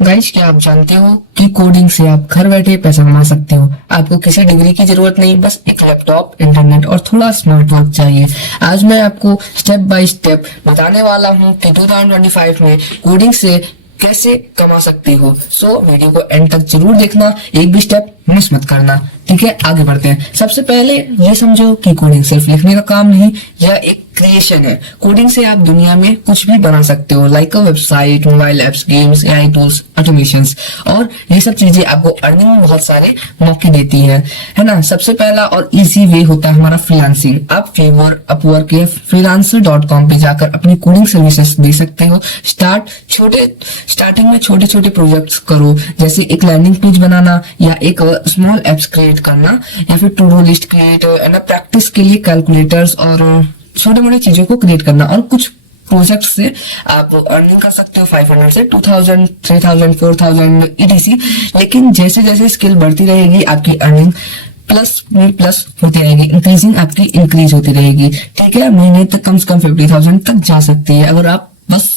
Guys, क्या आप जानते हो कि कोडिंग से आप घर बैठे पैसा कमा सकते हो। आपको किसी डिग्री की जरूरत नहीं, बस एक लैपटॉप, इंटरनेट और थोड़ा स्मार्ट वर्क चाहिए। आज मैं आपको स्टेप बाय स्टेप बताने वाला हूँ कि 2025 में कोडिंग से कैसे कमा सकते हो। सो वीडियो को एंड तक जरूर देखना, एक भी स्टेप मिस मत करना। ठीक है, आगे बढ़ते हैं। सबसे पहले ये समझो कि कोडिंग सिर्फ लिखने का काम नहीं, यह एक क्रिएशन है। कोडिंग से आप दुनिया में कुछ भी बना सकते हो, like a website, mobile apps, games, AI tools, automations, और ये सब चीजें आपको अर्निंग में बहुत सारे मौके देती है ना। सबसे पहला और इजी वे होता है हमारा फ्रीलांसिंग। आप फीवर, अपवर्क या freelancer.com पे जाकर अपनी कोडिंग सर्विसेज दे सकते हो। स्टार्टिंग में छोटे छोटे प्रोजेक्ट्स करो, जैसे एक लैंडिंग पेज बनाना या एक स्मॉल एप्स क्रिएट करना या फिर to do list create, practice के लिए कैलकुलेटर्स और छोटे मोटे चीजों को क्रिएट करना। और कुछ प्रोजेक्ट से आप अर्निंग कर सकते हो 500 से 2000, 3000, 4000 etc। लेकिन जैसे जैसे स्किल बढ़ती रहेगी आपकी अर्निंग प्लस होती रहेगी, इंक्रीजिंग आपकी इंक्रीज होती रहेगी। ठीक है, महीने तक कम से कम 50,000 तक जा सकती है अगर आप बस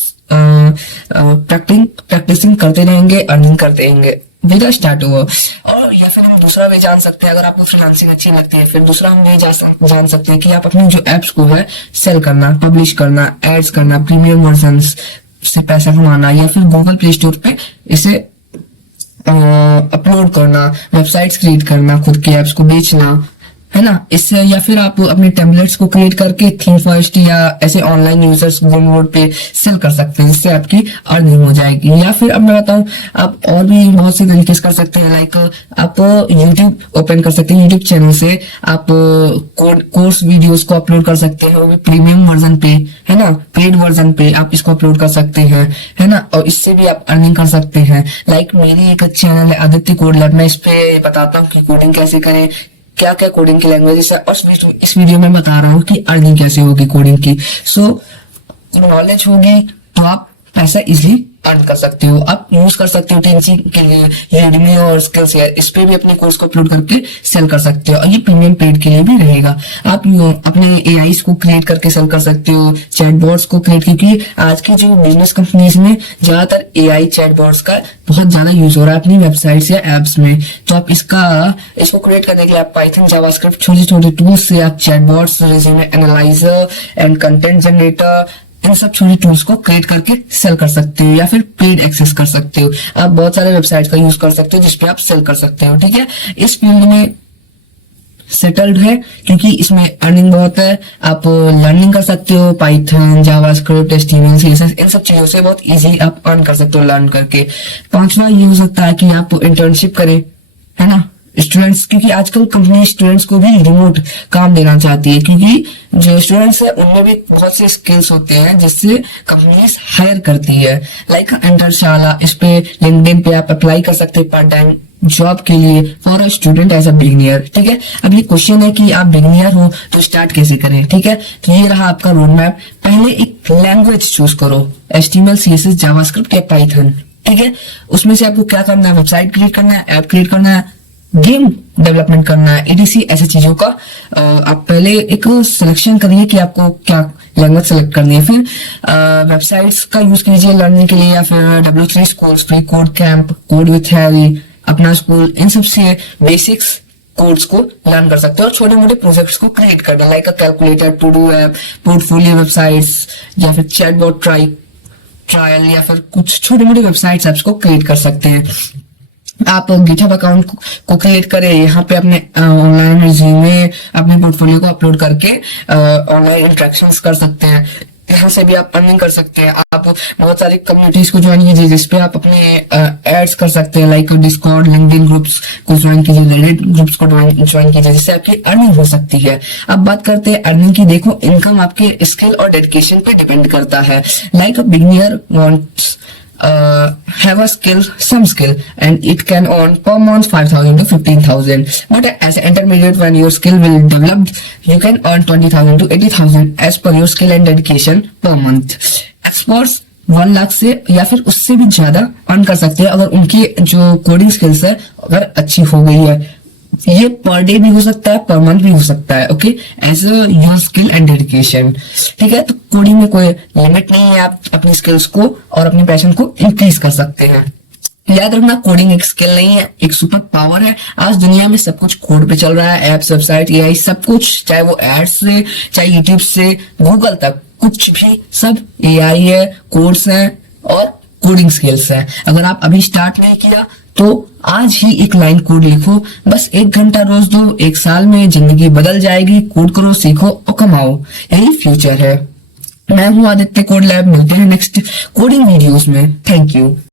प्रैक्टिसिंग करते रहेंगे, अर्निंग करते रहेंगे। मेरा स्टार्ट हुआ। और या फिर हम दूसरा भी जान सकते हैं, अगर आपको फ्रीलांसिंग अच्छी लगती है, फिर दूसरा हम ये जान सकते हैं कि आप अपनी जो एप्स को है सेल करना, पब्लिश करना, एड्स करना, प्रीमियम वर्जन से पैसा कमाना, या फिर गूगल प्ले स्टोर पे इसे अपलोड करना, वेबसाइट्स क्रिएट करना, खुद के एप्स को बेचना, है ना। इससे या फिर आप अपने टेम्पलेट्स को क्रिएट करके थीम फर्स्ट या ऐसे ऑनलाइन यूजर्स डाउनलोड पे सेल कर सकते हैं, जिससे आपकी अर्निंग हो जाएगी। या फिर अब मैं बताऊं, आप और भी बहुत से तरीके से कर सकते हैं, लाइक आप यूट्यूब ओपन कर सकते हैं। यूट्यूब चैनल से आप कोर्स वीडियोस को अपलोड कर सकते हैं, वो भी प्रीमियम वर्जन पे, है ना, पेड वर्जन पे आप इसको अपलोड कर सकते हैं, है ना। और इससे भी आप अर्निंग कर सकते हैं। लाइक मेरी एक चैनल है आदित्य कोड लैब, मैं इस पे बताता हूँ कि कोडिंग कैसे करें, क्या क्या कोडिंग की लैंग्वेजेस है, और इस वीडियो में बता रहा हूँ कि अर्निंग कैसे होगी कोडिंग की। सो नॉलेज होगी तो आप पैसा इजीली अर्न कर सकते हो। आप यूज कर सकते हो टीचिंग के लिए यूडेमी और स्किल्स, इस पे भी अपने कोर्स को अपलोड करके सेल कर सकते हो, और ये प्रीमियम पेड के लिए भी रहेगा। आप अपने एआईस को क्रिएट करके सेल कर सकते हो, चैटबॉट्स को क्रिएट, क्योंकि आज की जो बिजनेस कंपनीज में ज्यादातर एआई चैटबॉट्स का बहुत ज्यादा यूज हो रहा है अपनी वेबसाइट्स या एप्स में। तो आप इसको क्रिएट करने के लिए आप पाइथन, जावास्क्रिप्ट, छोटे छोटे टूल्स से आप chatbots, resume analyser and content generator, इन सब छोटे टूल्स को क्रिएट करके सेल कर सकते हो, या फिर पेड एक्सेस कर सकते हो। आप बहुत सारे वेबसाइट्स का यूज कर सकते हो जिसपे आप सेल कर सकते हो। ठीक है, इस फील्ड में सेटल्ड है क्योंकि इसमें अर्निंग बहुत है। आप लर्निंग कर सकते हो, पाइथन, जावास्क्रिप्ट, एचटीएमएल, सीएसएस, इन सब चीजों से बहुत इजी आप अर्न कर सकते हो लर्न करके। पांचवा ये हो सकता है कि आप इंटर्नशिप करें, है ना, स्टूडेंट्स, क्योंकि आजकल कंपनी स्टूडेंट्स को भी रिमोट काम देना चाहती है, क्योंकि जो स्टूडेंट्स है उनमें भी बहुत से स्किल्स होते हैं जिससे कंपनीज हायर करती है। लाइक इंटर्नशाला, इस पे लिंक्डइन पे आप अप्लाई कर सकते हैं पार्ट टाइम जॉब के लिए for a student as a beginner. ठीक है, अब ये क्वेश्चन है कि आप बिगिनियर हो तो स्टार्ट कैसे करें। ठीक है, तो ये रहा आपका रोड मैप। पहले एक लैंग्वेज चूज करो, एचटीएमएल, सीएसएस, जावास्क्रिप्ट या पाइथन। ठीक है, उसमें से आपको क्या करना है, वेबसाइट क्रिएट करना है, ऐप क्रिएट करना है, गेम डेवलपमेंट करना है, एडीसी, ऐसी चीजों का आप पहले एक सिलेक्शन करिए कि आपको क्या लैंग्वेज सेलेक्ट करनी है। फिर वेबसाइट्स का यूज कीजिए लर्निंग के लिए, या फिर W3 schools, free code camp, code with Harry, अपना स्कूल, इन सब से बेसिक्स कोड्स को लर्न कर सकते हो, और छोटे मोटे प्रोजेक्ट्स को क्रिएट करना, like a calculator, to do app, portfolio websites, या फिर चैटबॉट ट्रायल, या फिर कुछ छोटे मोटे वेबसाइट्स ऐप्स को क्रिएट कर सकते हैं। आप गिटहब अकाउंट को क्रिएट करें, यहाँ पे अपने ऑनलाइन रिज्यूमे, अपने पोर्टफोलियो को अपलोड करके ऑनलाइन इंटरेक्शंस कर सकते हैं। यहाँ से भी आप अर्निंग कर सकते हैं। आप बहुत सारी कम्युनिटीज को ज्वाइन कीजिए जिसपे आप अपने एड्स कर सकते हैं, लाइक डिस्कॉर्ड, लिंक्डइन ग्रुप्स को ज्वाइन कीजिए, रेडिट ग्रुप्स को ज्वाइन कीजिए, जिससे आपकी अर्निंग हो सकती है। अब बात करते हैं अर्निंग की। देखो, इनकम आपके स्किल और डेडिकेशन पे डिपेंड करता है। Like a beginner wants have a skill, some skill, and it can earn per month 5,000 to 15,000. But as an intermediate, when your skill will develop, you can earn 20,000 to 80,000 as per your skill and dedication per month. Experts 1 lakh से या फिर उससे भी ज्यादा earn कर सकते हैं अगर उनकी जो कोडिंग स्किल्स है अगर अच्छी हो गई है। ये पर डे भी हो सकता है, पर मंथ भी हो सकता है। Okay, as your skill and dedication. ठीक है, तो कोडिंग में कोई लिमिट नहीं है, आप अपनी स्किल्स को और अपनी पैशन को इंक्रीज कर सकते हैं। याद रखना, कोडिंग एक स्किल नहीं है, एक सुपर पावर है। आज दुनिया में सब कुछ कोड पे चल रहा है, एप्स, वेबसाइट, एआई, सब कुछ, चाहे वो एड्स से, चाहे यूट्यूब से, गूगल तक, कुछ भी सब एआई है, कोड्स है और कोडिंग स्किल्स है। अगर आप अभी स्टार्ट नहीं किया तो आज ही एक लाइन कोड लिखो, बस 1 घंटा रोज दो, 1 साल में जिंदगी बदल जाएगी। कोड करो, सीखो और कमाओ, यही फ्यूचर है। मैं हूं आदित्य कोड लैब, मिलते हैं नेक्स्ट कोडिंग वीडियोस में। Thank you.